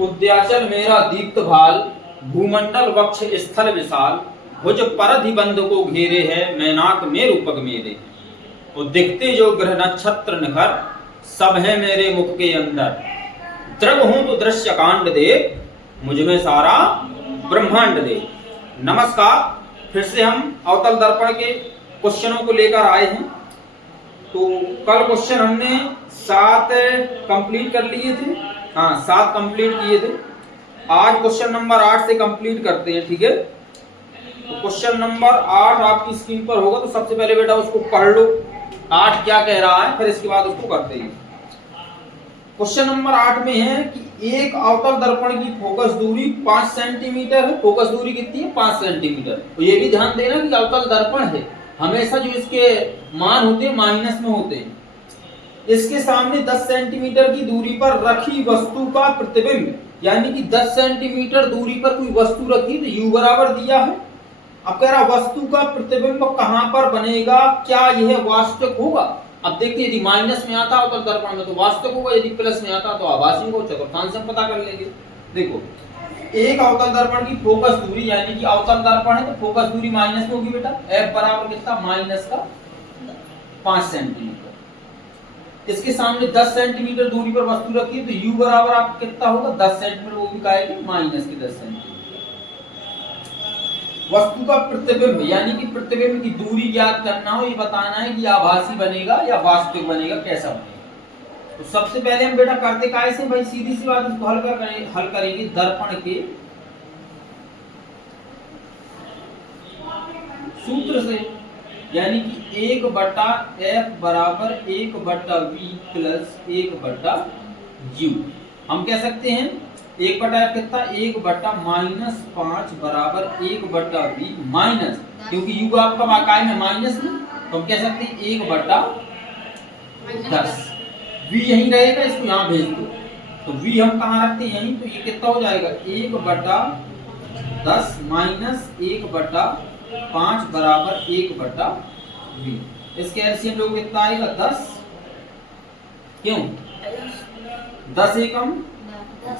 उद्याचल मेरा दीप्त भाल, भूमंडल वक्ष स्थल विशाल, भुज परधि बंद को घेरे है, मैनाक में रूपक मेरे। और दिखते जो ग्रह नक्षत्र निखर, सब है मेरे मुख के अंदर। द्रव हूं तो दृश्य कांड दे, मुझ में सारा ब्रह्मांड दे। नमस्कार, फिर से हम अवतल दर्पण के क्वेश्चनों को लेकर आए हैं। तो कल क्वेश्चन हमने 7 कंप्लीट कर लिए थे, हाँ 7 कंप्लीट किए थे। आज क्वेश्चन नंबर 8 से कंप्लीट करते हैं, ठीक है। तो क्वेश्चन नंबर 8 आपकी स्क्रीन पर होगा, तो सबसे पहले बेटा उसको पढ़ लो, 8 क्या कह रहा है, फिर इसके बाद उसको करते हैं। क्वेश्चन नंबर 8 में है कि एक अवतल दर्पण की फोकस दूरी 5 सेंटीमीटर है। फोकस दूरी कितनी है? 5 सेंटीमीटर। तो ये भी ध्यान देना कि अवतल दर्पण है, हमेशा जो इसके मान होते हैं माइनस में होते हैं। इसके सामने 10 सेंटीमीटर की दूरी पर रखी वस्तु का प्रतिबिंब, यानी कि 10 सेंटीमीटर दूरी पर कोई वस्तु रखी, तो u बराबर दिया है। अब कह रहा वस्तु का प्रतिबिंब कहां पर बनेगा, क्या यह वास्तविक होगा? अब देखिए, यदि माइनस में आता अवतल दर्पण में तो वास्तविक होगा, यदि प्लस में आता तो आभासी होगा। चतुर्थांश हम पता कर लेंगे। देखो, एक अवतल दर्पण की फोकस दूरी, यानी कि अवतल दर्पण है तो फोकस दूरी माइनस में होगी बेटा। f बराबर कितना? माइनस का 5 सेंटीमीटर। इसके सामने 10 सेंटीमीटर दूरी पर वस्तु रखी है, तो u बराबर आप कितना होगा? 10 सेंटीमीटर, वो भी कहेगा माइनस के 10 सेंटीमीटर। वस्तु का प्रतिबिंब, यानी कि प्रतिबिंब की दूरी ज्ञात करना हो, ये बताना है कि आभासी बनेगा या वास्तविक बनेगा, कैसा बनेगा। तो सबसे पहले हम बेटा करते कैसे भाई, सीधी सी बात, इसको हल करेंगे दर्पण के सूत्र से, यानी कि 1/f बराबर 1/v प्लस 1/u। हम कह सकते हैं 1/f कितना? 1/-5 बराबर 1/v माइनस, क्योंकि u आपका वाकाई में माइनस में, तो हम कह सकते हैं 1/10। v यहीं रहेगा, इसको यहाँ भेज दो। तो v हम कहाँ रखते हैं? यहीं। तो ये कितना हो जाएगा? 1/10 माइनस 1/5 बराबर 1/v। इसके एलसीएम लोग कितना आएगा? 10। क्यों? 10 एकम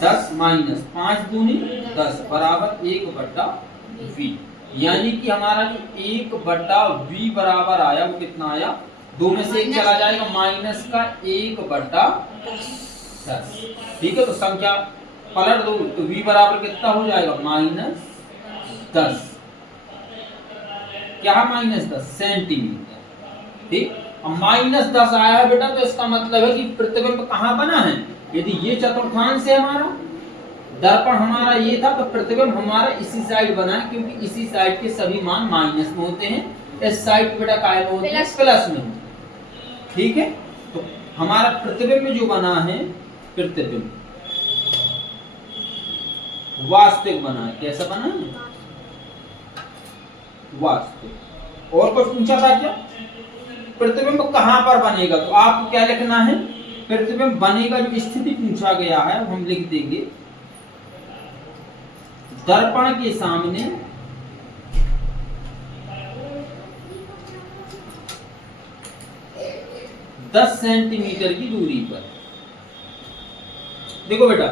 10 माइनस 5 दूनी 10 बराबर 1/v। यानी कि हमारा जो 1/v बराबर आया वो कितना आया? 2 में से 1 चला जाएगा, माइनस का 1/10। ठीक है, तो संख्या पलट दो तो v बराबर कितना हो जाएगा? -10। क्या? -10 सेंटीमीटर। ठीक, अब -10 आया है बेटा, तो इसका मतलब है कि प्रतिबिंब कहाँ बना है? यदि ये चतुर्थांश है हमारा, दर्पण हमारा ये था, तो प्रतिबिंब हमारा इसी साइड बना है, क्योंकि इसी साइड के सभी मान माइनस में होते हैं। इस साइड बेटा काय में होते हैं? प्लस में होते हैं। ठीक है, तो हमारा प्रतिबिंब जो बना है, प्रतिबिंब वास्तविक बना है। कैसा बना है? वास्तविक। और कुछ पूछा था क्या? प्रतिबिंब कहां पर बनेगा, तो आपको क्या लिखना है? प्रतिबिंब बनेगा, जो स्थिति पूछा गया है हम लिख देंगे, दर्पण के सामने दस सेंटीमीटर की दूरी पर। देखो बेटा,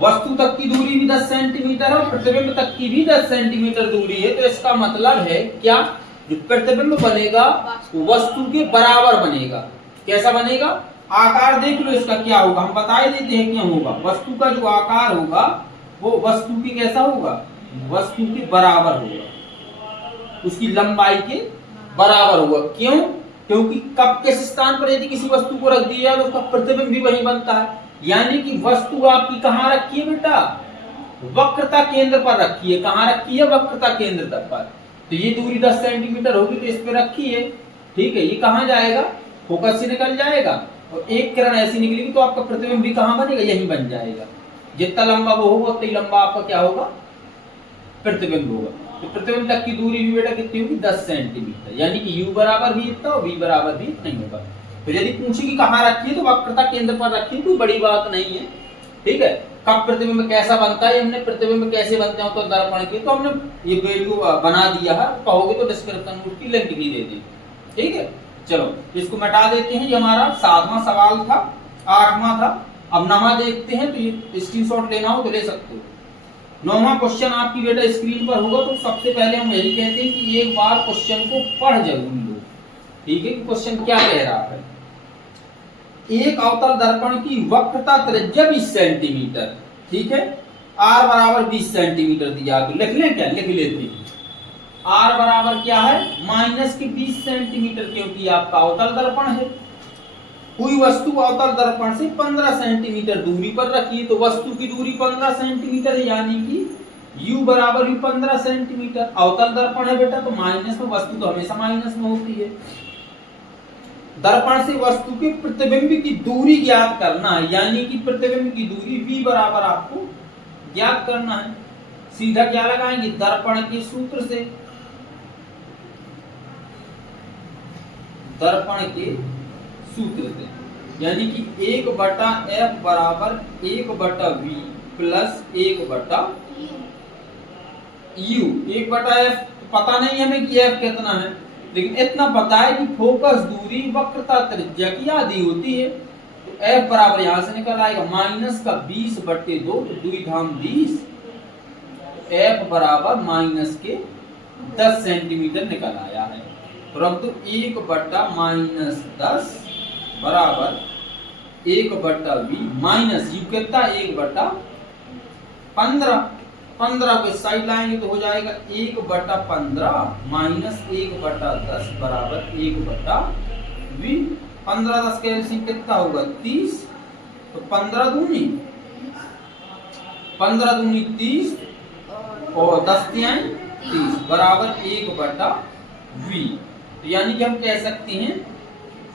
वस्तु तक की दूरी भी 10 सेंटीमीटर है और प्रतिबिंब तक की भी 10 सेंटीमीटर दूरी है। तो इसका मतलब है क्या? जो प्रतिबिंब बनेगा वो वस्तु के बराबर बनेगा। कैसा बनेगा? आकार देख लो इसका क्या होगा, हम बता ही देते हैं क्या होगा। वस्तु का जो आकार होगा वो वस्तु की कैसा होगा? वस्तु के बराबर होगा, उसकी लंबाई के बराबर होगा। क्यों? क्योंकि कब किस स्थान पर यदि किसी वस्तु को रख दिया तो उसका प्रतिबिंब भी वहीं बनता है। यानी कि वस्तु आपकी कहाँ रखी है बेटा? वक्रता केंद्र पर रखी है। कहाँ रखी है? वक्रता केंद्र तक पर। तो ये दूरी 10 सेंटीमीटर होगी, तो इस पे रखी है। ठीक है, ये कहाँ जाएगा? फोकस से निकल जाएगा, और एक किरण ऐसी निकलेगी तो आपका प्रतिबिंब भी कहाँ बनेगा? यहीं बन जाएगा। जितना लंबा वो होगा उतना ही लंबा आपका क्या होगा? प्रतिबिंब होगा। तो प्रतिबिंब तक की दूरी भी बेटा कितनी होगी? 10 सेंटीमीटर। यानी कि u बराबर भी इतना और v बराबर भी इतना ही होगा। तो यदि पूछे कि कहाँ रखी है, तो वक्रता केंद्र पर रखी है, कोई बड़ी बात नहीं है। ठीक है, कब प्रतिबिंब कैसा बनता है, हमने प्रतिबिंब कैसे बनते हैं तो दर्पण के, तो हमने ये वीडियो बना दिया है, कहोगे तो डिस्क्रिप्शन में उसकी लिंक भी दे दी। ठीक है, चलो इसको मिटा देते हैं। ये हमारा 7वां सवाल था, 8वां था। अब 9वां देखते हैं, तो ये स्क्रीनशॉट लेना हो तो ले सकते हो। 9वां क्वेश्चन आपकी बेटा स्क्रीन पर होगा। तो सबसे पहले हम यही कहते हैं कि एक बार क्वेश्चन को पढ़ जरूर लो, ठीक है, कि क्वेश्चन क्या कह रहा है। एक अवतल दर्पण की वक्रता त्रिज्या 20 सेंटीमीटर, ठीक है, r बराबर 20 सेंटीमीटर दिया, तो लिख लें क्या, लिख लेते हैं। r बराबर क्या है, माइनस के 20 सेंटीमीटर, क्योंकि आपका अवतल दर्पण है। कोई वस्तु अवतल दर्पण से 15 सेंटीमीटर दूरी पर रखी है, तो वस्तु की दूरी 15 सेंटीमीटर, यानी कि u बराबर भी 15 सेंटीमीटर। अवतल दर्पण है बेटा, तो माइनस में, वस्तु तो हमेशा माइनस में होती है। दर्पण से वस्तु के प्रतिबिंब की दूरी ज्ञात करना है, यानी कि प्रतिबिंब की दूरी v बराबर आपको ज्ञात करना है। सीधा क्या लगाएंगे, दर्पण के सूत्र से, दर्पण के सूत्र से, यानी कि 1/f बराबर 1/v प्लस 1/u। 1/f पता नहीं हमें कि f कितना है, लेकिन इतना पता है कि फोकस दूरी वक्रता त्रिज्या की आधी होती है। तो f बराबर यहां से निकल आएगा माइनस का 20/2, तो 2 धाम 20, f बराबर माइनस के 10 सेंटीमीटर निकल आया है। परंतु 1/-10 बराबर 1/v माइनस u कितना, 1/15। 15 को इस साइड लाएंगे तो हो जाएगा 1/15 माइनस 1/10 बराबर 1/v। 15-10 का एलसीएम कितना होगा, 30। तो 15 दूनी 30 और 10 30 बराबर 1/v। तो यानी कि हम कह सकते हैं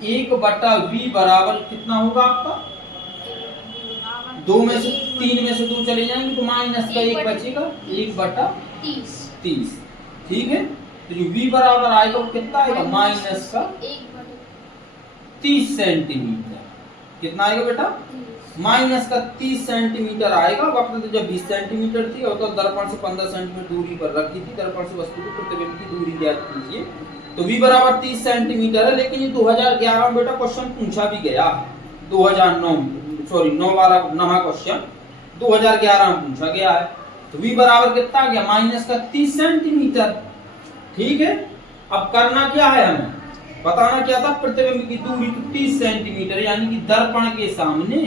1/v बराबर कितना होगा आपका, 2 में से 3 में से 2 चले जाएंगे तो माइनस का 1 बचेगा, 1/30, ठीक है। तो जो v बराबर आएगा वो कितना आएगा, माइनस का 30 सेंटीमीटर। कितना आएगा बेटा, माइनस का 30 सेंटीमीटर आएगा। वक्त तो जब 20 सेंटीमीटर थी और तो दर्पण से 15 सेंटीमीटर दूरी पर रखी थी। दर्पण से वस्तु की प्रतिबिंब की दूरी ज्ञात कीजिए। तो v बराबर 30 सेंटीमीटर है, लेकिन ये 2011 में बेटा क्वेश्चन पूछा भी गया, 9 वाला 9वां क्वेश्चन 2011 में पूछा गया है। तो v बराबर कितना आ गया, माइनस का 30 सेंटीमीटर, ठीक है। अब करना क्या है, हमें बताना क्या था, प्रतिबिंब की दूरी तो 30 सेंटीमीटर, यानी कि दर्पण के सामने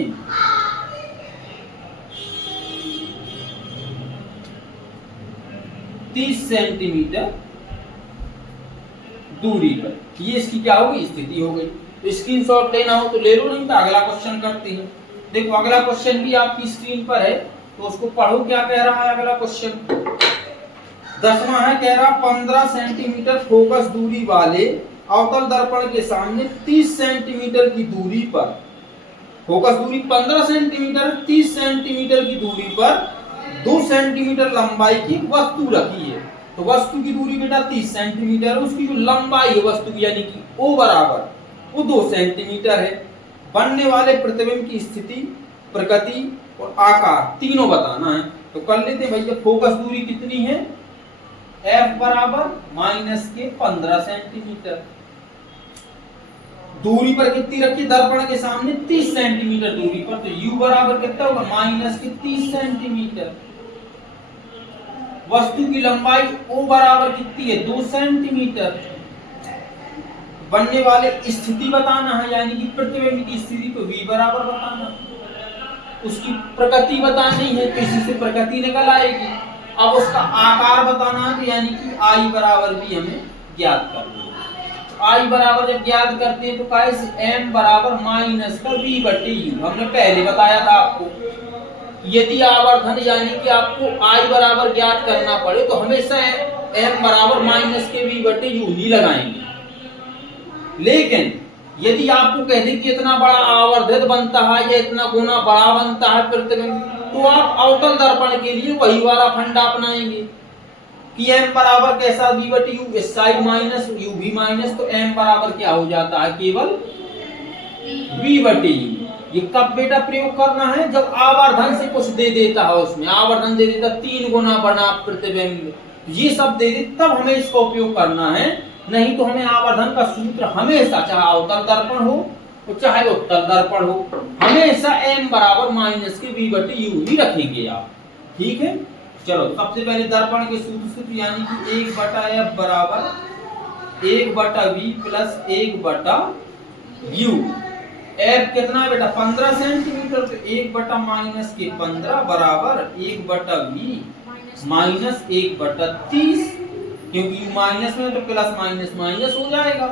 30 सेंटीमीटर दूरी पर, ये इसकी क्या होगी, स्थिति हो गई। तो स्क्रीनशॉट लेना हो तो ले लो, नहीं तो अगला क्वेश्चन करते हैं। देखो अगला क्वेश्चन भी आपकी स्क्रीन पर है, तो उसको पढ़ो क्या कह रहा है अगला क्वेश्चन। 10वां है, कह रहा 15 सेंटीमीटर फोकस दूरी वाले अवतल दर्पण के सामने 30 सेंटीमीटर की दूरी पर, फोकस दूरी 15 सेंटीमीटर, 30 सेंटीमीटर की दूरी पर 2 सेंटीमीटर लंबाई की वस्तु रखी है। तो वस्तु की दूरी बेटा 30 सेंटीमीटर, उसकी जो लंबाई है वस्तु की यानी कि O बराबर वो 2 सेंटीमीटर है। बनने वाले प्रतिबिंब की स्थिति, प्रकृति और आकार तीनों बताना है। तो कर लेते भैया, फोकस दूरी कितनी है, F बराबर माइनस के 15 सेंटीमीटर, दूरी पर कितनी रखी, दर्पण के सामने 30 सेंटीमीटर दूरी पर, तो U बराबर कितना होगा, माइनस के 30 सेंटीमीटर। वस्तु की लंबाई O बराबर कितनी है, 2 सेंटीमीटर। बनने वाले स्थिति बताना है, यानी कि प्रतिबिंब की स्थिति, तो V बराबर बताना। उसकी प्रकृति बतानी है, तो इसी से प्रकृति निकल आएगी। अब उसका आकार बताना है, तो यानी कि I बराबर भी हमें ज्ञात करना है। I बराबर जब ज्ञात करते हैं तो कैसे, M बराबर माइनस का V/U। हमने पहले बताया था आपको, यदि आवर्धन यानी कि आपको I बराबर ज्ञात करना पड़े तो हमेशा M बराबर माइनस के V/U ही लगाएंगे। लेकिन यदि आपको कह दें कि इतना बड़ा आवर्धित बनता है या इतना गुना बड़ा बनता है प्रतिबिंब, तो आप अवतल दर्पण के लिए वही वाला फंडा अपनाएंगे कि M बराबर कैसा, V/U, इस साइड माइनस, U भी माइनस, तो M बराबर क्या हो जाता है, केवल V/U। ये कब बेटा प्रयोग करना है, जब आवर्धन से कुछ दे देता है, उसमें आवर्धन दे देता 3 गुना बड़ा प्रतिबिंब, ये सब दे दे, तब हमें इसका उपयोग करना है। नहीं तो हमें आवर्धन का सूत्र हमेशा, चाहे अवतल दर्पण हो और चाहे उत्तल दर्पण हो, हमेशा m बराबर माइनस के v बटे u ही रखेंगे आप। ठीक है, चलो सबसे पहले दर्पण के सूत्र से, यानी कि 1 बटा f बराबर 1 बटा v प्लस 1 बटा u। f कितना है बेटा 15 सेंटीमीटर, तो 1 बटा माइनस के 15 बराबर 1 बटा v माइनस 1 बटा 30, क्योंकि u माइनस में तो प्लस माइनस माइनस हो जाएगा,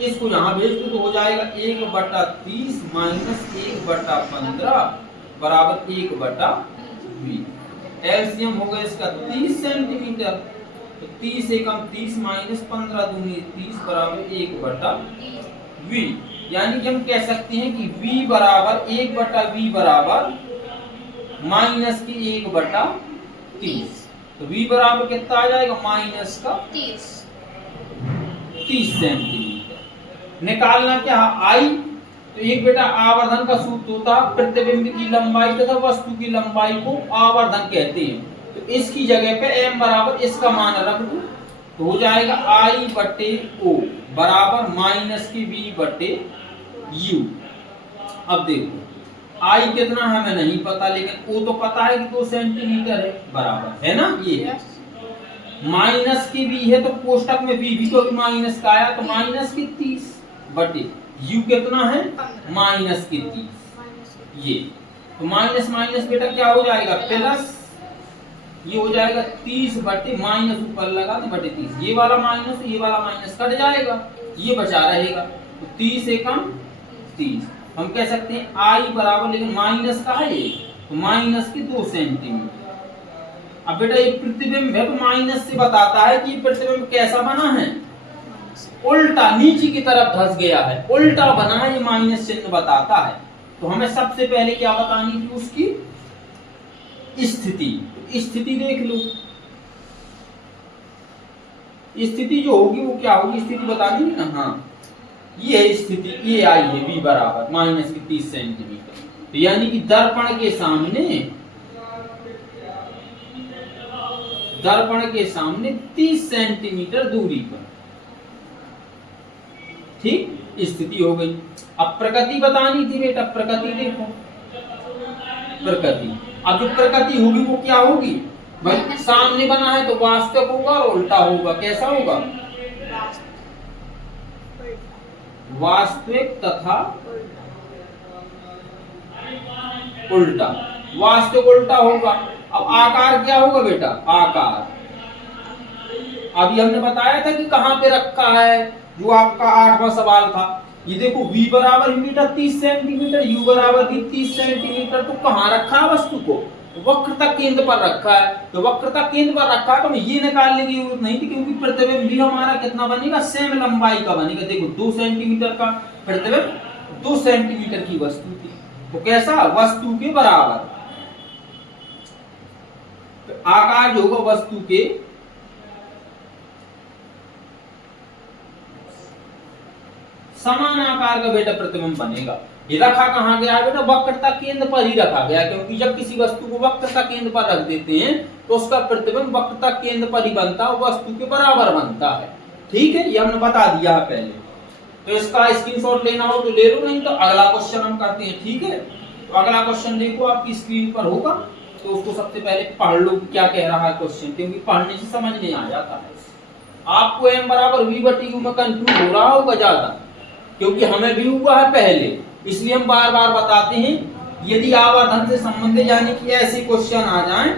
इसको यहाँ भेज दो तो हो जाएगा 1 बटा 30 माइनस 1 बटा 15 बराबर 1 बटा v। एलसीएम होगा इसका 30 सेंटीमीटर, तो 30 एकम 30 माइनस 15 दूनी 30 बराबर 1 बटा v। यानी कि हम कह सकते हैं कि v बराबर 1 बटा v बराबर माइनस की 1 बटा 30, तो v बराबर कितना आ जाएगा माइनस का 30 सेंटीमीटर। निकालना क्या आई, तो एक बेटा आवर्धन का सूत्र होता है प्रतिबिंब की लंबाई तथा वस्तु की लंबाई को आवर्धन कहते हैं, तो इसकी जगह पे m बराबर इसका मान रख दो, तो हो जाएगा I बटे O बराबर माइनस की v बटे u। अब देखो I कितना है हमें नहीं पता, लेकिन O तो पता है कि 2 सेंटीमीटर है, बराबर है ना, ये माइनस की v है तो कोष्टक में v भी तो माइनस का आया, तो माइनस की 30 बटे u कितना है माइनस की 30, ये तो माइनस माइनस बेटा क्या हो जाएगा प्लस, ये हो जाएगा 30 बटे माइनस ऊपर लगा दे बटे 30, ये वाला माइनस कट जाएगा, ये बचा रहेगा, तो 30 एकम 30। हम कह सकते हैं I बराबर, लेकिन माइनस का है ये, तो माइनस की 2 सेंटीमीटर। अब बेटा ये प्रतिबिंब है तो माइनस से बताता है कि प्रतिबिंब कैसा बना है, उल्टा नीचे की तरफ धंस गया है, उल्टा बना है, ये माइनस चिन्ह बताता है। तो हमें सबसे पहले क्या बतानी थी, उसकी स्थिति। स्थिति देख लो, स्थिति जो होगी वो क्या होगी, स्थिति बतानी है ना, हाँ ये है स्थिति, ये आई है v बराबर माइनस की 30 सेंटीमीटर, तो यानी कि दर्पण के सामने 30 सेंटीमीटर दूरी पर, ठीक स्थिति हो गई। अब प्रकृति बतानी थी बेटा, प्रकृति देखो, प्रकृति अब जो प्रकृति होगी वो क्या होगी भाई, सामने बना है तो वास्तविक होगा और उल्टा होगा, कैसा होगा वास्तविक तथा उल्टा, वास्तविक उल्टा होगा। अब आकार क्या होगा बेटा, आकार अभी हमने बताया था कि कहां पे रखा है, जो आपका 8वां सवाल था, ये देखो v बराबर मीटर 30 सेंटीमीटर, u बराबर भी 30 सेंटीमीटर, तो कहां रखा है वस्तु को, वक्रता केंद्र पर रखा है, तो वक्रता केंद्र पर रखा है तो हमें ये निकालने की जरूरत नहीं थी, क्योंकि प्रतिबिंब भी हमारा कितना बनेगा सेम लंबाई का बनेगा। देखो 2 सेंटीमीटर का प्रतिबिंब 2 सेंटीमीटर की वस्तु थी, तो कैसा वस्तु के बराबर, तो आकार जो होगा वस्तु के समान आकार का बेटा प्रतिबिंब बनेगा। ये रखा कहाँ गया है बेटा, वक्रता केंद्र पर ही रखा गया, क्योंकि जब किसी वस्तु को वक्रता केंद्र पर रख देते हैं तो उसका प्रतिबिंब वक्रता केंद्र पर ही बनता है, वस्तु के बराबर बनता है। ठीक है, ये हमने बता दिया है पहले, तो इसका स्क्रीनशॉट लेना हो तो ले लो, नहीं तो अगला क्वेश्चन हम करते हैं। ठीक है, तो अगला क्वेश्चन देखो आपकी स्क्रीन पर होगा, तो उसको सबसे पहले पढ़ लो क्या कह रहा है क्वेश्चन, क्योंकि पढ़ने से समझ नहीं आ जाता है। आपको m बराबर v बटी u में कंफ्यूज हो रहा होगा ज्यादा, क्योंकि हमें भी हुआ है पहले, इसलिए हम बार बार बताते हैं। यदि आवर्धन से संबंधित यानी कि ऐसे क्वेश्चन आ जाएं,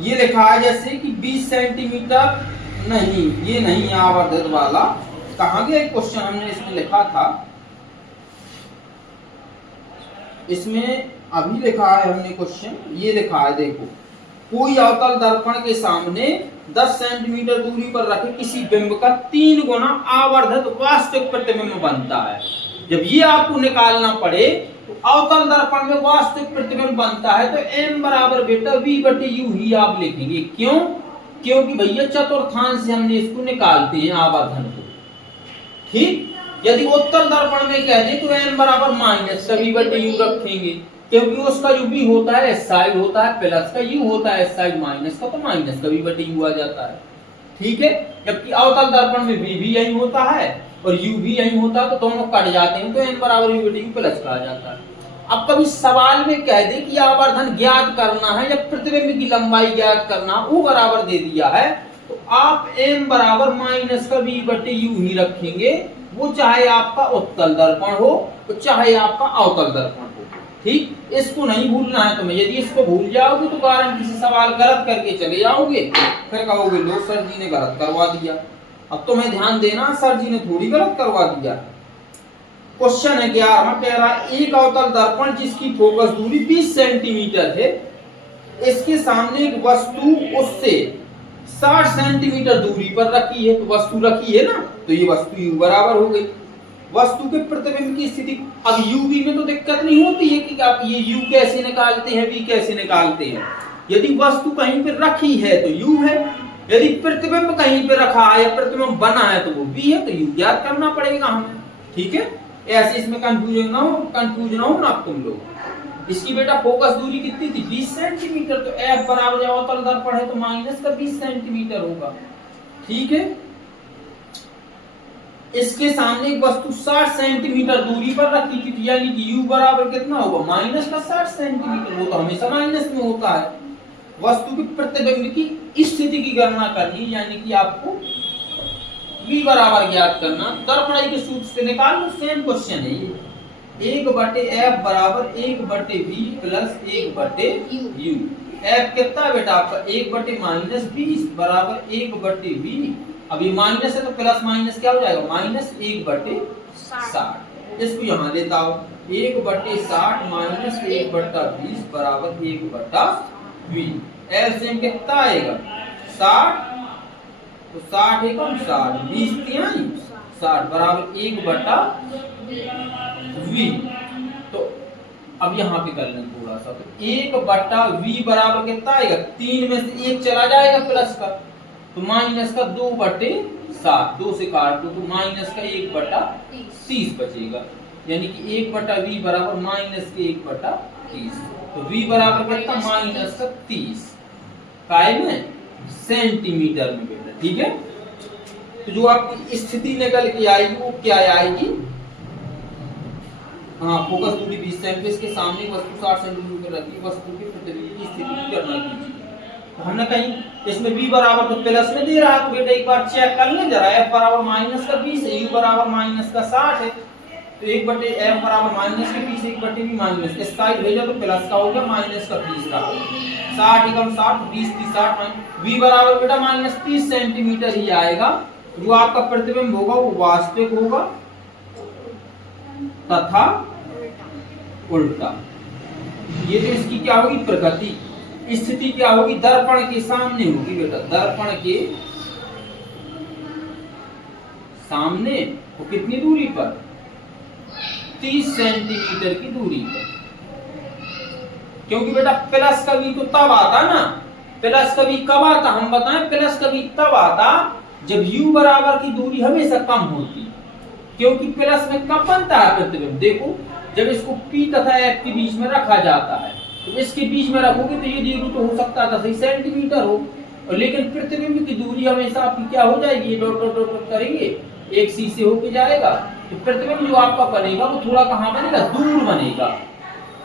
ये लिखा है जैसे कि 20 सेंटीमीटर, नहीं ये नहीं आवर्धित वाला, कहाँ गया क्वेश्चन, हमने इसमें लिखा था, इसमें अभी लिखा है हमने क्वेश्चन, ये लिखा है देखो, कोई अवतल दर्पण के सामने 10 सेंटीमीटर दूरी पर रखे किसी बिंब का 3 गुना आवर्धित वास्तविक प्रतिबिंब बनता है। जब ये आपको निकालना पड़े तो अवतल दर्पण में वास्तविक प्रतिबिंब बनता है, तो m बराबर बेटा v बटे u ही आप लिखेंगे। क्यों, क्योंकि भैया चतुर्थांश से हमने इसको निकालते हैं आवर्धन को। ठीक, यदि उत्तल दर्पण में कह दे तो m बराबर माइनस का v बटे u रखेंगे, क्योंकि उसका u भी होता है इस साइड होता है, प्लस का u होता है इस साइड माइनस का, तो माइनस का v बटे u आ जाता है। ठीक है, जबकि अवतल दर्पण में v भी यही होता है और u भी यही होता तो दोनों कट जाते हैं, तो n बराबर u बटे u प्लस कहा जाता है। अब कभी सवाल में कह दे कि आवर्धन ज्ञात करना है या प्रतिबिंब की लंबाई ज्ञात करना, वो बराबर दे दिया है, तो आप m बराबर माइनस का v बटे u ही रखेंगे, वो चाहे आपका उत्तल दर्पण हो तो चाहे आपका अवतल दर्पण हो। ठीक, इसको नहीं भूलना है तुम्हें। यदि इसको भूल जाओगे तो कारण किसी सवाल गलत करके चले जाओगे, फिर कहोगे लो सर जी ने गलत करवा दिया। अब तुम्हें ध्यान देना, सर जी ने थोड़ी गलत करवा दिया। क्वेश्चन है 11 कह रहा है एक अवतल दर्पण जिसकी फोकस दूरी 20 सेंटीमीटर है, इसके सामने एक वस्तु उससे 60 सेंटीमीटर दूरी पर रखी है, तो वस्तु रखी है ना, तो ये वस्तु u बराबर हो गई। वस्तु के प्रतिबिंब की स्थिति, अब u v में तो दिक्कत नहीं होती है कि आप ये u कैसे निकालते हैं, v कैसे निकालते हैं। यदि वस्तु कहीं पर रखी है तो u है, यदि प्रतिबिंब कहीं पे रखा है या प्रतिबिंब बना है तो वो v है, तो u ज्ञात करना पड़ेगा हमें। ठीक है, ऐसे इसमें कंफ्यूजन ना हो ना तुम लोग। इसकी बेटा फोकस दूरी कितनी थी 20 सेंटीमीटर, तो f बराबर अवतल दर्पण है तो माइनस का 20 सेंटीमीटर होगा। ठीक है, इसके सामने एक वस्तु 60 सेंटीमीटर दूरी पर रखी थी, यानी कि u बराबर कितना होगा माइनस का 60 सेंटीमीटर, वो तो हमेशा माइनस में होता है। वस्तु के प्रतिबिंब की स्थिति की गणना करनी, यानी कि आपको v बराबर ज्ञात करना। दर्पण के सूत्र से निकाल लो, सेम क्वेश्चन है ये। 1 बटे f बराबर 1 बटे v प्लस 1 बटे u। f कितना है बेटा आपका 1 बटे माइनस 20 बराबर 1 बटे v। अब ये माइनस है तो प्लस माइनस क्या हो जाएगा माइनस 1 बटे 60। इसको यहाँ लेता हूँ 1 बटे 60 माइनस 1 बटा 20 बराबर 1 बटा v। एलसीएम कितना आएगा 60, तो 60 एकम 60, 20 तिहाई 60 बराबर 1 बटा v। तो अब यहाँ पे कर लें थोड़ा सा, तो 1 बटा v बराबर कितना आएगा 3 में से 1 चला जाएगा प्लस का, तो माइनस का 2 बटे 7, 2 से काट दो तो माइनस का 1 बटा 30 बचेगा, यानी कि 1 बटा v बराबर माइनस के 1 बटा 30। तो v बराबर कितना माइनस का 30 काय में सेंटीमीटर में बेटा। ठीक है, तो जो आपकी स्थिति निकल के आएगी वो क्या आएगी, हाँ फोकस दूरी 20 सेंटीमीटर, इसके सामने वस्तु 60 सेंटीमीटर रखी, वस्तु के प्रतिबिंब की स्थिति की गणना कीजिए। तो हमने कहीं इसमें v बराबर तो प्लस में दे रहा है, तो बेटा एक बार चेक कर लें जरा, f बराबर माइनस का 20 है, u बराबर माइनस का 60 है, तो 1 बटे f बराबर माइनस के 20, 1 बटे v माइनस, इस साइड भेजा तो प्लस का हो गया माइनस का 30 का, 60 एकम 60, 20 30 60, v बराबर बेटा माइनस 30 सेंटीमीटर ही आएगा। जो आपका प्रतिबिंब होगा वो वास्तविक होगा तथा उल्टा। ये तो इसकी क्या होगी प्रकृति, स्थिति क्या होगी दर्पण के सामने होगी बेटा, दर्पण के सामने वो कितनी दूरी पर 30 सेंटीमीटर की दूरी पर, क्योंकि बेटा प्लस का v तो तब आता ना, प्लस का v कब आता हम बताएं, प्लस का v तब आता जब u बराबर की दूरी हमेशा कम होती, क्योंकि प्लस में कब बनता है प्रतिबिंब, देखो जब इसको p तथा f के बीच में रखा जाता है, तो इसके बीच में रखोगे तो ये दूरी तो हो सकता है 10 सेंटीमीटर हो, और लेकिन प्रतिबिंब की दूरी हमेशा आपकी क्या हो जाएगी, ये डॉट डॉट डॉट करेंगे एक सी से होके जाएगा, तो प्रतिबिंब जो आपका बनेगा वो थोड़ा कहाँ बनेगा दूर बनेगा।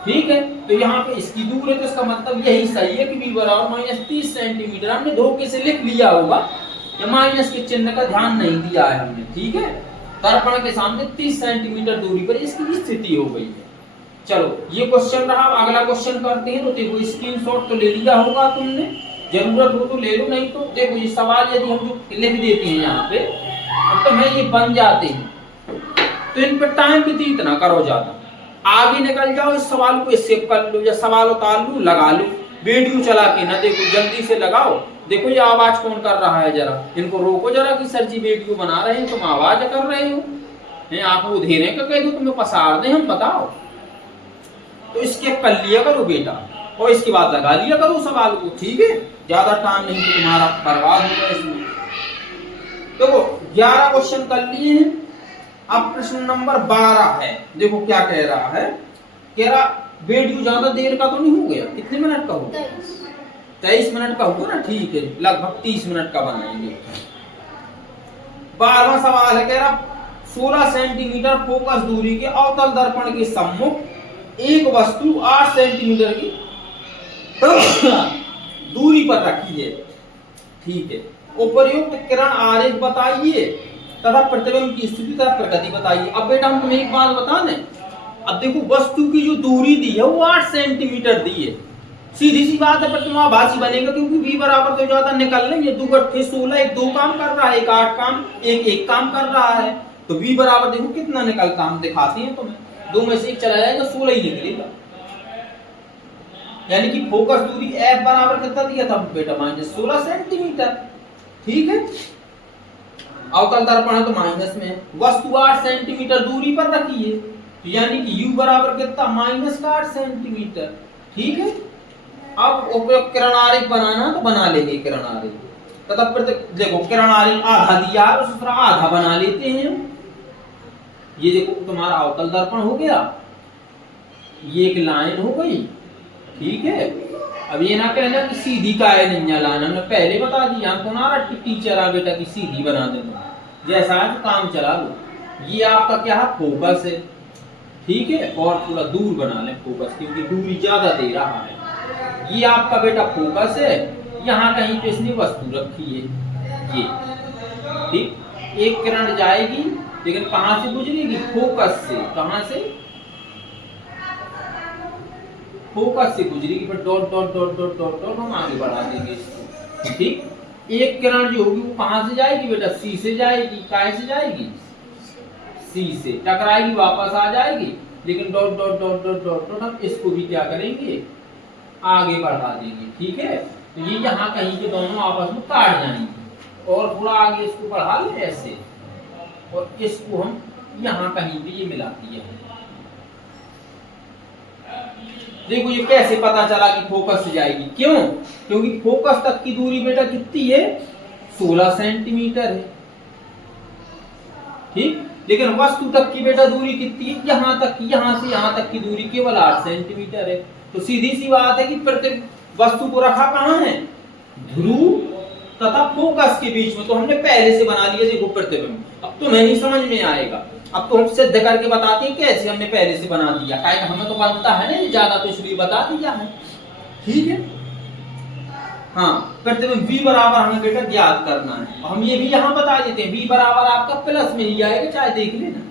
ठीक है, तो यहाँ पे इसकी दूर है तो इसका मतलब यही सही है कि v बराबर माइनस 30 सेंटीमीटर। हमने धोखे से लिख लिया होगा या माइनस के चिन्ह का ध्यान नहीं दिया है हमने। ठीक है, दर्पण के सामने 30 सेंटीमीटर दूरी पर इसकी स्थिति हो गई है। चलो ये क्वेश्चन रहा, अगला क्वेश्चन करते हैं। तो देखो स्क्रीनशॉट तो ले लिया होगा तुमने, जरूरत हो तो ले लो, नहीं तो देखो ये सवाल यदि हम जो लिख देते हैं यहाँ पे तो हमें ये बन जाते हैं, तो इन पर टाइम व्यतीत ना करो ज्यादा, आगे निकल जाओ, इस सवाल को सेव कर लो या सवाल उतार लो, लगा लो, वीडियो चला के ना देखो, जल्दी से लगाओ। देखो ये आवाज कौन कर रहा है, जरा इनको रोको जरा कि सर जी वीडियो बना रहे हैं, तुम आवाज कर रहे हो, आप वो धेरे का कह दो तुम्हें पसार दे हम, बताओ। तो इसके कर लिया करो बेटा, और इसके बाद लगा लिया करो सवाल को। ठीक है, ज्यादा टाइम नहीं तो तुम्हारा बर्बाद होगा इसमें। देखो 11 क्वेश्चन कर लिए हैं, अब प्रश्न नंबर 12 है। देखो क्या कह रहा है, कह रहा वीडियो ज्यादा देर का तो नहीं हो गया, कितने मिनट का होगा 23 मिनट का होगा ना, ठीक है लगभग 30 मिनट का बनाएंगे। 12वां सवाल है, कह रहा 16 सेंटीमीटर फोकस दूरी के अवतल दर्पण के सम्मुख एक वस्तु 8 सेंटीमीटर की दूरी पर रखी है। ठीक है, उपर्युक्त किरण आरेख बताइए तथा प्रतिबिंब की स्थिति तथा प्रकृति बताइए। अब बेटा हम तुम्हें एक बात बता दें, अब देखो वस्तु की जो दूरी दी है वो 8 सेंटीमीटर दी है। सीधी सी बात है, प्रतिबिंब आभासी बनेगा क्योंकि v बराबर तो ज्यादा निकल लेंगे, 2 गट्ठे 16, एक 2 काम कर रहा है, एक 8 काम, एक काम कर रहा है, तो v बराबर देखो कितना निकलता, हम दिखाते हैं तुम्हें, 2 में से 1 चला जाएगा, 16 ही निकलेगा। यानी कि फोकस दूरी f बराबर कितना दिया था बेटा, -16 सेंटीमीटर। ठीक है, अवतल दर्पण है तो माइनस में, वस्तु 8 सेंटीमीटर दूरी पर रखी है, यानी कि u बराबर कितना, -8 सेंटीमीटर। ठीक है, अब उपयुक्त किरण आरेख बनाना तो बना लेंगे किरण आरेख, तथा देखो किरण आरेख आधा दिया है, उस तरह आधा बना लेते हैं। ये देखो तुम्हारा अवतल दर्पण हो गया, ये एक लाइन हो गई। ठीक है, अब ये ना कहना कि सीधी का है नहीं लाइन, हमने पहले बता दिया, हमको ना टीचर आ बेटा की सीधी बना देना, जैसा है तो काम चला लो। ये आपका क्या है, फोकस है। ठीक है, और थोड़ा दूर बना ले फोकस, क्योंकि दूरी ज्यादा दे रहा है। ये आपका बेटा फोकस है, यहाँ कहीं पे इसने वस्तु रखी है ये। ठीक, एक किरण जाएगी लेकिन कहां से गुजरेगी, फोकस से। कहां से, फोकस से गुजरेगी, पर dot dot dot dot dot dot हम आगे बढ़ा देंगे इसको। ठीक, एक किरण जो होगी वो कहां से जाएगी बेटा, सी से जाएगी। काय से जाएगी, सी से टकराएगी, वापस आ जाएगी, लेकिन dot dot dot dot dot dot हम इसको भी क्या करेंगे, आगे बढ़ा देंगे। ठीक है, तो ये यहाँ कहीं के दोनों आपस में काट जाएंगे, और थोड़ा आगे इसको बढ़ा लें ऐसे, और इसको हम यहाँ कहीं पे ये मिला दिया। देखो ये कैसे पता चला कि फोकस से जाएगी, क्यों, क्योंकि फोकस तक की दूरी बेटा कितनी है, 16 सेंटीमीटर है। ठीक, लेकिन वस्तु तक की बेटा दूरी कितनी है, यहाँ तक की, यहाँ से यहाँ तक की दूरी केवल 8 सेंटीमीटर है। तो सीधी सी बात है कि प्रत्येक वस्तु को रखा कहाँ है, ध्रुव तथा फोकस के बीच में, तो हमने पहले से बना लिया देखो प्रतिबिंब। अब तो नहीं समझ में आएगा, अब तो हम सिद्ध करके बताते हैं कैसे हमने पहले से बना दिया, क्या हमें तो बनता है ना ज्यादा, तो इसलिए बता दिया है। ठीक है, हाँ, प्रतिबिंब v बराबर हमें बेटा ज्ञात करना है, हम ये भी यहाँ बता देते हैं, v बराबर आपका प्लस में ही आएगा, चाहे देख लेना।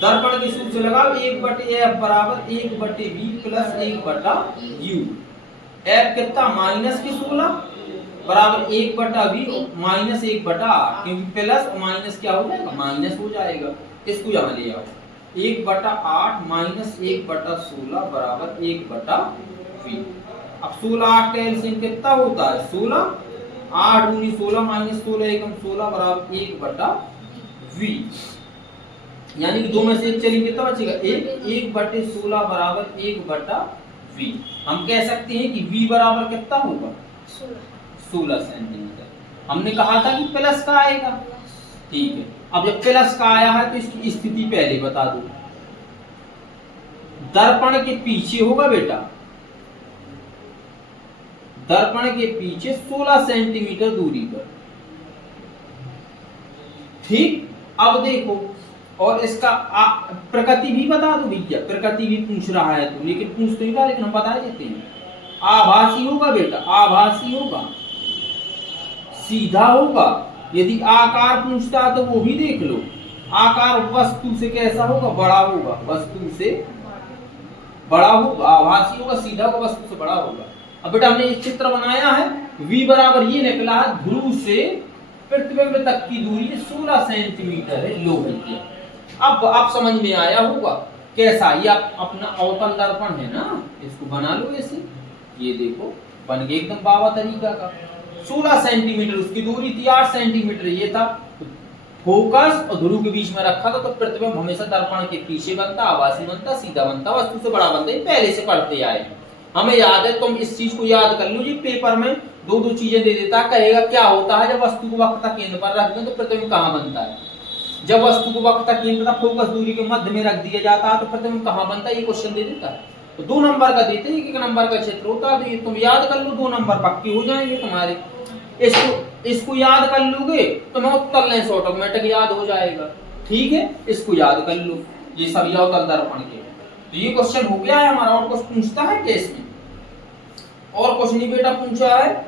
दर्पण के सूत्र से लगाओ, 1/f बराबर 1/v प्लस 1/u। f कितना, -16 बराबर 1/v माइनस 1/8, क्योंकि प्लस और माइनस क्या हो जाएगा, माइनस हो जाएगा। इसको यहाँ ले आओ, 1/8 माइनस 1/16 बराबर 1/v। अब 16 8 का एलसीएम कितना होता है, 16, 8 दूनी 16 माइनस 16 एकम 16 बराबर 1/v। यानी कि 2 में से 1 चली कितना बचेगा, 1/16 बराबर 1/v। हम कह सकते हैं कि v बराबर कितना होगा, 16 सेंटीमीटर। हमने कहा था कि प्लस का आएगा। ठीक है, अब जब प्लस का आया है तो इसकी स्थिति पहले बता दो। दर्पण के पीछे होगा बेटा, दर्पण के पीछे 16 सेंटीमीटर दूरी पर। ठीक, अब देखो, और इसका प्रकृति भी बता दो भैया, प्रकृति भी पूछ रहा है तो, लेकिन पूछ तो नहीं रहा, लेकिन हम बता देते हैं। आभासी होगा बेटा, आभासी होगा, सीधा होगा। यदि आकार पूछता है तो वो भी देख लो, आकार वस्तु से कैसा होगा, बड़ा होगा, वस्तु से बड़ा होगा, आभासी होगा, सीधा होगा, वस्तु से बड़ा होगा। अब बेटा हमने एक चित्र बनाया है, v बराबर ये निकला है, ध्रुव से प्रतिबिंब तक की दूरी 16 सेंटीमीटर है लोहे की। अब समझ में आया होगा कैसा, ये अपना अवतल दर्पण है ना, इसको बना लो ऐसे, ये देखो बन गया एकदम बाबा तरीका का। 16 सेंटीमीटर उसकी दूरी थी, 8 सेंटीमीटर ये था। फोकस और ध्रुव के बीच में रखा था, तो प्रतिबिंब हमेशा दर्पण के पीछे बनता, आभासी बनता, सीधा बनता, वस्तु से बड़ा बनता। ये पहले से पढ़ते आए, हमें याद है। तुम इस चीज को याद कर लो, जी पेपर में दो चीजें दे देता, कहेगा क्या होता है जब वस्तु को वक्रता केंद्र पर रख दें तो प्रतिबिंब कहाँ बनता है। जब वस्तु को वक्रता केंद्र तथा फोकस दूरी के मध्य में रख दिया जाता है तो प्रतिबिंब कहाँ बनता है, ये क्वेश्चन दे देता है। तो 2 नंबर का देते हैं, 1 नंबर का क्षेत्र होता है, तो ये तुम याद कर लो, 2 नंबर पक्के हो जाएंगे तुम्हारे। इसको याद कर लोगे तो मैं उत्तर लेंस ऑटोमेटिक याद हो जाएगा। ठीक है, इसको याद कर लो, ये सब अवतल दर्पण के। तो ये क्वेश्चन हो गया है हमारा। और कुछ पूछता है केस में? और कुछ नहीं बेटा पूछा है।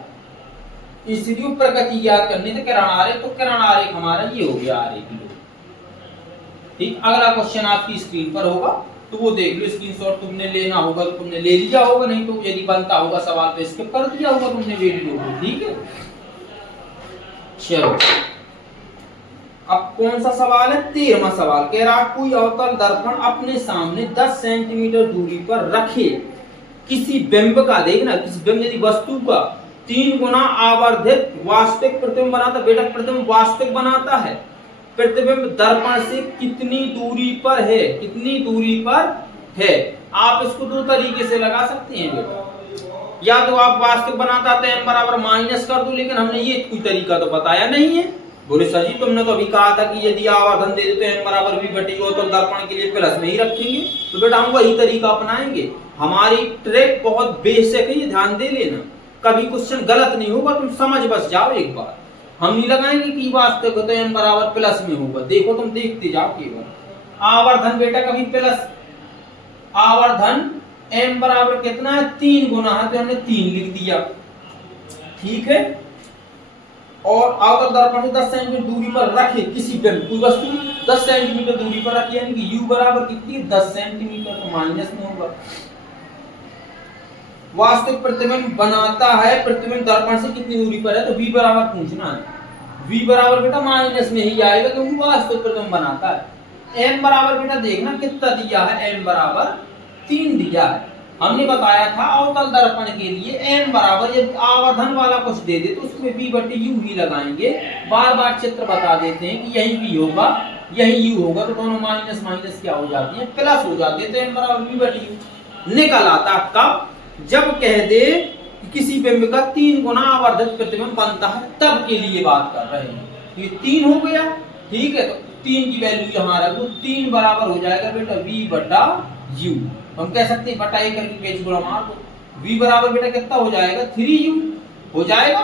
स्थिति प्रकृति याद करनी थी, किरण आरेख। तो किरण आरेख हमारा ये हो गया आरेख लो। ठीक, अगला क्वेश्चन आपकी स्क्रीन पर होगा, तो वो देख लो। स्क्रीनशॉट तुमने लेना होगा तो तुमने ले लिया होगा, नहीं तो यदि बनता होगा सवाल पे स्किप कर दिया होगा तुमने वीडियो को। ठीक है, चलो अब कौन सा सवाल है? 13वां सवाल कह रहा कोई अवतल दर्पण अपने सामने 10 सेंटीमीटर दूरी पर रखे किसी बिंब का, देखना किसी बिंब यदि वस्तु का 3 गुना आवर्धित वास्तविक प्रतिबिंब बनाता। बेटा प्रतिबिंब वास्तविक बनाता है, प्रतिबिंब दर्पण से कितनी दूरी पर है? कितनी दूरी पर है? आप इसको दो तरीके से लगा सकते हैं बेटा। या तो आप वास्तविक बनाता तो m बराबर माइनस कर दो, लेकिन हमने ये कोई तरीका तो बताया नहीं है। बोले सर जी तुमने तो अभी कहा था कि यदि आवर्धन दे दे तो m बराबर v बटे u, तो दर्पण के लिए प्लस में ही रखेंगे। तो बेटा हम वही तरीका अपनाएंगे। हमारी ट्रिक बहुत बेसिक है, ये ध्यान दे लेना। कभी क्वेश्चन गलत नहीं होगा, तुम समझ बस जाओ एक बार। हम नहीं लगाएंगे कि वास्तविक तो m बराबर प्लस में होगा। देखो तुम देखते जाओ केवल। आवर्धन बेटा कभी प्लस, आवर्धन m बराबर कितना है? 3 गुना है, तो हमने 3 लिख दिया। ठीक है, और अवतल दर्पण से 10 सेंटीमीटर दूरी पर रखे किसी बिंब, कोई वस्तु 10 सेंटीमीटर दूरी पर रखी, यानी कि u बराबर कितनी है? 10 सेंटीमीटर, तो माइनस में होगा। वास्तविक प्रतिबिंब बनाता है, प्रतिबिंब दर्पण से कितनी दूरी पर है? तो v बराबर पूछना है। v बराबर बेटा माइनस में ही आएगा क्योंकि वास्तविक प्रतिबिंब बनाता है। m बराबर बेटा देखना कितना दिया है, m बराबर 3 दिया है। हमने बताया था अवतल दर्पण के लिए m बराबर, यदि आवर्धन वाला कुछ दे दे तो उसमें v बटे u ही लगाएंगे। बार बार चित्र बता देते हैं कि यही v होगा यही u होगा, तो दोनों माइनस माइनस क्या हो जाती है? प्लस हो जाती है। तो m बराबर v बटे u निकल आता। कब? जब कह दे कि किसी बिंब का 3 गुना आवर्धित प्रतिबिंब बनता है, तब के लिए बात कर रहे हैं। ये 3 हो गया। ठीक है, तो 3 की वैल्यू यहाँ रख दो। 3 बराबर हो जाएगा बेटा v बटा u। हम कह सकते हैं बटा 1 करके पेज गुणा मार दो। v बराबर बेटा कितना हो जाएगा? 3u हो जाएगा।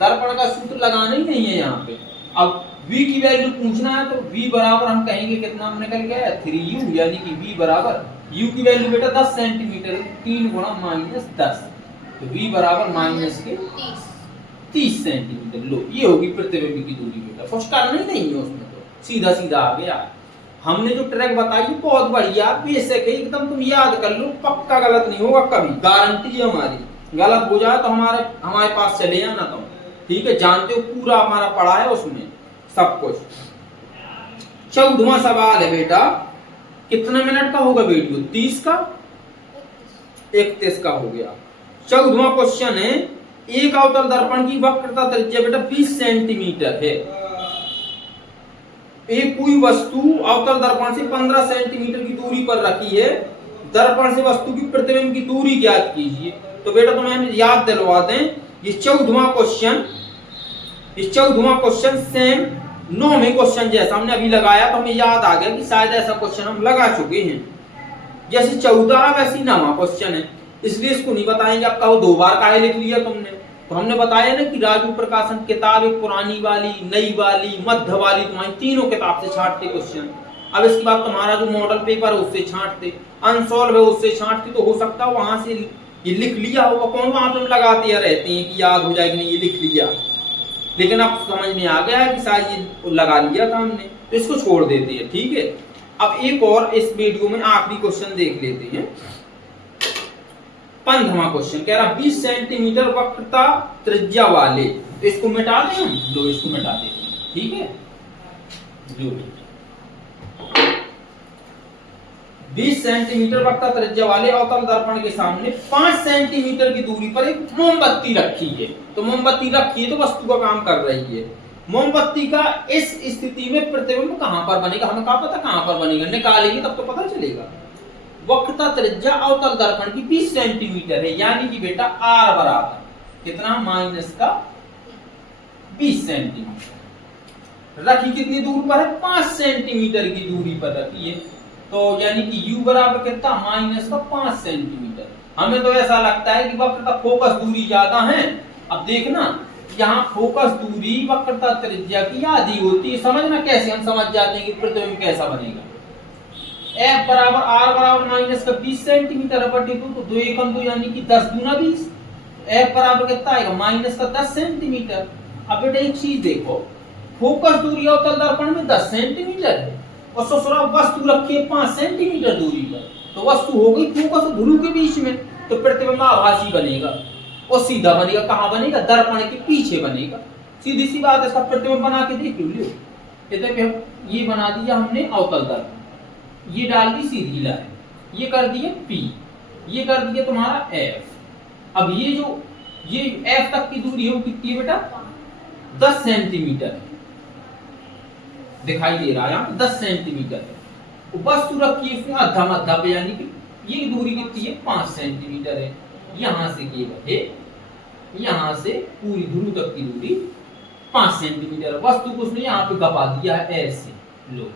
दर्पण का सूत्र लगाना ही नहीं है यहाँ पे। अब v की वैल्यू पूछना है, तो v बराबर हम कहेंगे कितना निकल गया? 3u, यानी कि v बराबर u की वैल्यू बेटा 10 सेंटीमीटर, 3 गुणा माइनस 10, तो v बराबर माइनस के 30 सेंटीमीटर। लो, ये होगी प्रतिबिंब की दूरी बेटा। कुछ करना ही नहीं है उसमें, तो सीधा सीधा आ गया। हमने जो ट्रैक बताई बहुत बढ़िया बेसिक है एकदम, तुम याद कर लो, पक्का गलत नहीं होगा कभी, गारंटी है हमारी। गलत हो जाए तो हमारे पास चले आना तुम। ठीक है, जानते हो पूरा हमारा पढ़ा है उसमें सब कुछ। 14वां सवाल है बेटा, कितने मिनट का होगा वीडियो? 30 का 31 का हो गया। 14वां क्वेश्चन है, एक अवतल दर्पण की वक्रता त्रिज्या बेटा 20 सेंटीमीटर है। एक कोई वस्तु अवतल दर्पण से 15 सेंटीमीटर की दूरी पर रखी है। दर्पण से वस्तु की प्रतिबिंब की दूरी ज्ञात कीजिए। तो बेटा तुम्हें हम याद दिलवा दें, ये 14वां क्वेश्चन सेम 9वें क्वेश्चन जैसा हमने अभी लगाया, तो हमें याद आ गया कि शायद ऐसा क्वेश्चन हम लगा चुके हैं। जैसे 14 वैसी 9वां क्वेश्चन है, इसलिए इसको नहीं बताएंगे। आप कहो 2 बार काहे लिख लिया तुमने? तो हमने बताया ना कि राजू प्रकाशन किताब एक पुरानी वाली, नई वाली, मध्य वाली, तुम्हारी तीनों किताब से छांटते क्वेश्चन। अब इसके बाद तुम्हारा जो मॉडल पेपर है उससे छांटते, अनसॉल्व है उससे छांटते, तो हो सकता है वहां से ये लिख लिया होगा। कौन वहां पे लगाते रहते हैं कि याद हो जाएगी, नहीं ये लिख लिया, लेकिन अब समझ में आ गया है कि शायद ये लगा लिया था हमने, तो इसको छोड़ देते हैं। ठीक है, अब एक और इस वीडियो में आखिरी क्वेश्चन देख लेते हैं। 15वां क्वेश्चन कह रहा 20 सेंटीमीटर वक्रता त्रिज्या वाले, तो इसको मिटा दें हम। लो, इसको मिटा देते हैं। ठीक है, 20 सेंटीमीटर वक्रता त्रिज्या वाले अवतल दर्पण के सामने 5 सेंटीमीटर की दूरी पर एक मोमबत्ती रखी है। तो मोमबत्ती रखी है तो वस्तु का काम कर रही है। मोमबत्ती का इस स्थिति में प्रतिबिंब कहां पर बनेगा? हमें क्या पता कहां पर बनेगा, निकालेंगे तब तो पता चलेगा। वक्रता त्रिज्या अवतल दर्पण की 20 सेंटीमीटर है, यानी कि बेटा r बराबर कितना? माइनस का 20 सेंटीमीटर। रखी कितनी दूर पर है? 5 सेंटीमीटर की दूरी पर रखी है, तो यानी कि u बराबर कितना? माइनस का 5 सेंटीमीटर। हमें तो ऐसा लगता है कि वक्रता फोकस दूरी ज्यादा है। अब देखना यहाँ फोकस दूरी वक्रता त्रिज्या की आधी होती है। समझना कैसे, हम समझ जाते हैं कि प्रतिबिंब कैसा बनेगा। F बराबर R बराबर माइनस का 20 सेंटीमीटर बटे 2, तो 2 एकम 2 यानी कि 10 दूना 20। F बराबर कितना आएगा, माइनस का 10 सेंटीमीटर। अब बेटा एक चीज देखो, फोकस दूरी अवतल दर्पण में 10 सेंटीमीटर है और ससुरा वस्तु रखी है 5 सेंटीमीटर दूरी पर, तो वस्तु हो गई फोकस और ध्रुव के बीच में, तो प्रतिबिंब आभासी बनेगा और सीधा बनेगा। कहाँ बनेगा, दर्पण के पीछे बनेगा। सीधी सी बात है, इसका प्रतिबिंब बना के देख लो। ये बना दिया हमने अवतल दर्पण, ये डाल दी सीधी लाइन, ये कर दिए P, ये कर दिया तुम्हारा F। अब ये F तक की दूरी हो कितनी है बेटा, 10 सेंटीमीटर है, दिखाई दे रहा है यहाँ 10 सेंटीमीटर है। वस्तु रखी है उसमें आधा मध्य पे, यानी कि ये दूरी कितनी है, 5 सेंटीमीटर है। यहां से केवल है, यहां से पूरी ध्रुव तक की दूरी 5 सेंटीमीटर। वस्तु को उसने यहाँ पे गपा दिया है ऐसे। लो,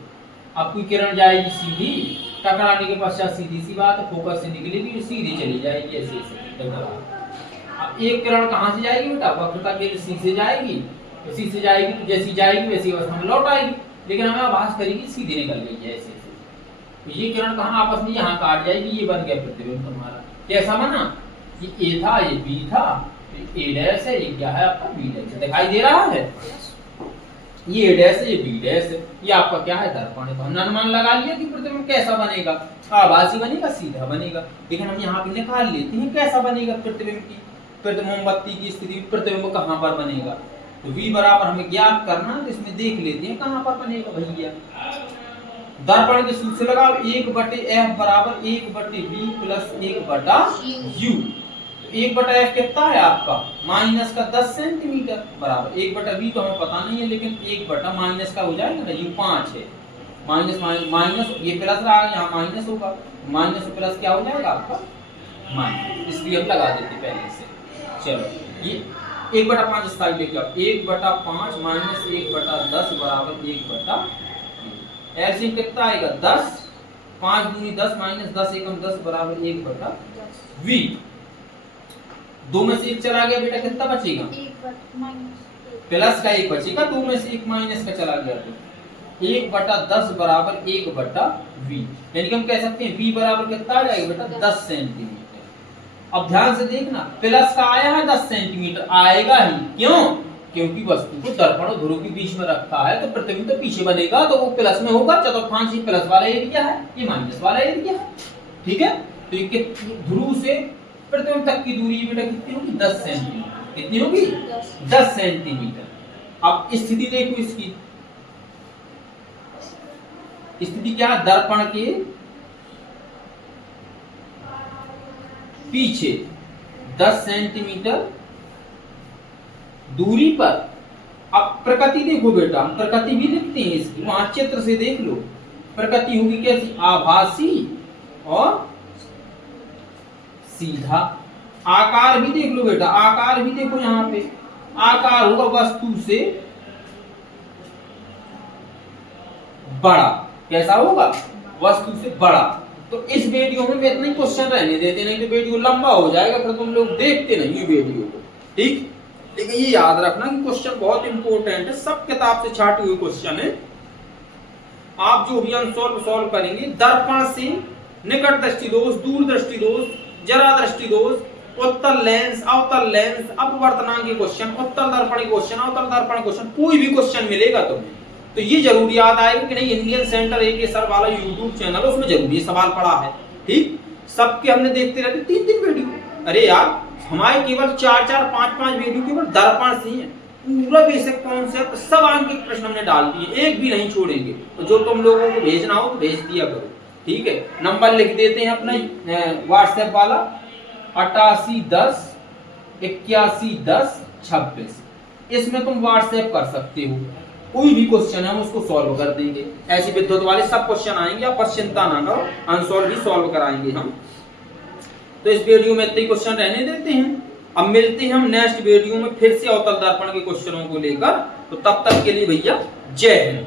अब कोई किरण जाएगी सीधी, टकराने के पश्चात सीधी सी बात फोकस से निकलेगी, सीधी चली जाएगी ऐसे ऐसे। अब एक किरण कहाँ से जाएगी बेटा, वक्रता के सी से जाएगी, तो सी से जाएगी तो जैसी जाएगी वैसी अवस्था में लौट आएगी, लेकिन हमें आभास करेगी सीधी निकल गई है ऐसे ऐसे। तो ये किरण कहाँ आपस में यहाँ काट जाएगी, ये बन गया प्रतिबिंब तुम्हारा। कैसा बना, ये ए था, ये बी था, ए डैश है, ये क्या है आपका बी डैश, दिखाई दे रहा है। ये ए डैश है, ये बी डैश है, ये आपका क्या है, दर्पण है। तो हमने अनुमान लगा लिया कि प्रतिबिंब कैसा बनेगा, आभासी बनेगा, सीधा बनेगा। लेकिन हम यहाँ पे निकाल लेते हैं कैसा बनेगा प्रतिबिंब की, मोमबत्ती की स्थिति प्रतिबिंब कहाँ पर बनेगा। तो V बराबर हमें ज्ञात करना है, तो इसमें देख लेते हैं कहाँ पर बनेगा भैया। दर्पण के सूत्र से लगाओ, 1/F बराबर 1/V प्लस 1/U। 1/F कितना है आपका, माइनस का 10 सेंटीमीटर बराबर 1/V तो हमें पता नहीं है, लेकिन 1/ माइनस का हो जाएगा ना, U 5 है, माइनस माइनस ये प्लस रहा, यहाँ माइनस होगा, माइनस प्लस क्या हो जाएगा आपका माइनस, इसलिए हम लगा देते पहले से। चलो ये 1/5 साइड लेके आओ, 1/5 माइनस 1/10 बराबर 1/, एलसीएम कितना आएगा 10, 5 दूनी 10 माइनस 10 एकम 10 बराबर 1/V। 2 में से 1 चला गया बेटा, कितना बचेगा, प्लस का 1 बचेगा, 2 में से 1 माइनस का चला गया, तो 1/10 बराबर 1/V। यानी कि हम कह सकते हैं V बराबर कितना आ जाएगा बेटा, 10 सेंटीमीटर। अब ध्यान से देखना, प्लस का आया है 10 सेंटीमीटर, आएगा ही, क्यों, क्योंकि वस्तु को दर्पण और ध्रुव के बीच में रखा है, तो प्रतिबिंब तो पीछे बनेगा, तो वो प्लस में होगा। चतुर्थांश ये प्लस वाला एरिया है, ये माइनस वाला एरिया है, ठीक है। तो ये ध्रुव से प्रतिबिंब तक की दूरी बेटा कितनी होगी, 10 सेंटीमीटर। कितनी होगी, 10 सेंटीमीटर। अब स्थिति देखो इसकी, स्थिति क्या है, दर्पण के पीछे 10 सेंटीमीटर दूरी पर। अब प्रकृति देखो बेटा, हम प्रकृति भी लिखते हैं इसकी, वहां चित्र से देख लो। प्रकृति होगी कैसी, आभासी और सीधा। आकार भी देख लो बेटा, आकार भी देखो यहाँ पे, आकार होगा वस्तु से बड़ा। कैसा होगा, वस्तु से बड़ा। तो इस वीडियो में मैं इतना ही क्वेश्चन रहने देते, नहीं तो वीडियो लंबा हो जाएगा, फिर तुम लोग देखते नहीं वीडियो को, ठीक। लेकिन ये याद रखना कि क्वेश्चन बहुत इंपॉर्टेंट है, सब किताब से छाटे हुए क्वेश्चन है। आप जो भी आंसर सॉल्व करेंगे, दर्पण से निकट दृष्टि दोष, दूर दृष्टि दोष, जरा दृष्टि दोष, उत्तल लेंस, अवतल लेंस, अपवर्तनांक के क्वेश्चन, उत्तल दर्पण क्वेश्चन, अवतल दर्पण क्वेश्चन, कोई भी क्वेश्चन मिलेगा तुम्हें तो ये जरूर याद आएगा कि नहीं, इंडियन सेंटर एक सर वाला यूट्यूब चैनल है, उसमें जरूर ये सवाल पड़ा है, ठीक। सबके हमने देखते रहते 3-3 वीडियो। अरे यार, हमारे केवल 4-4, 5-5 वीडियो केवल दर्पण से ही है, पूरा बेसिक कॉन्सेप्ट सब आंकिक प्रश्न हमने डाल दिए, एक भी नहीं छोड़ेंगे। तो जो तुम लोगों को भेजना हो तो भेज दिया करो, ठीक है। नंबर लिख देते हैं अपना व्हाट्सएप वाला, 8810 8110 26। इसमें तुम व्हाट्सएप कर सकते हो, कोई भी क्वेश्चन है हम उसको सॉल्व कर देंगे। ऐसी विद्युत वाले सब क्वेश्चन आएंगे, आप बस चिंता ना करो, आंसर भी सॉल्व कराएंगे हम। तो इस वीडियो में इतने क्वेश्चन रहने देते हैं। अब मिलते हैं हम नेक्स्ट वीडियो में फिर से अवतल दर्पण के क्वेश्चनों को लेकर। तो तब तक के लिए भैया जय हिंद।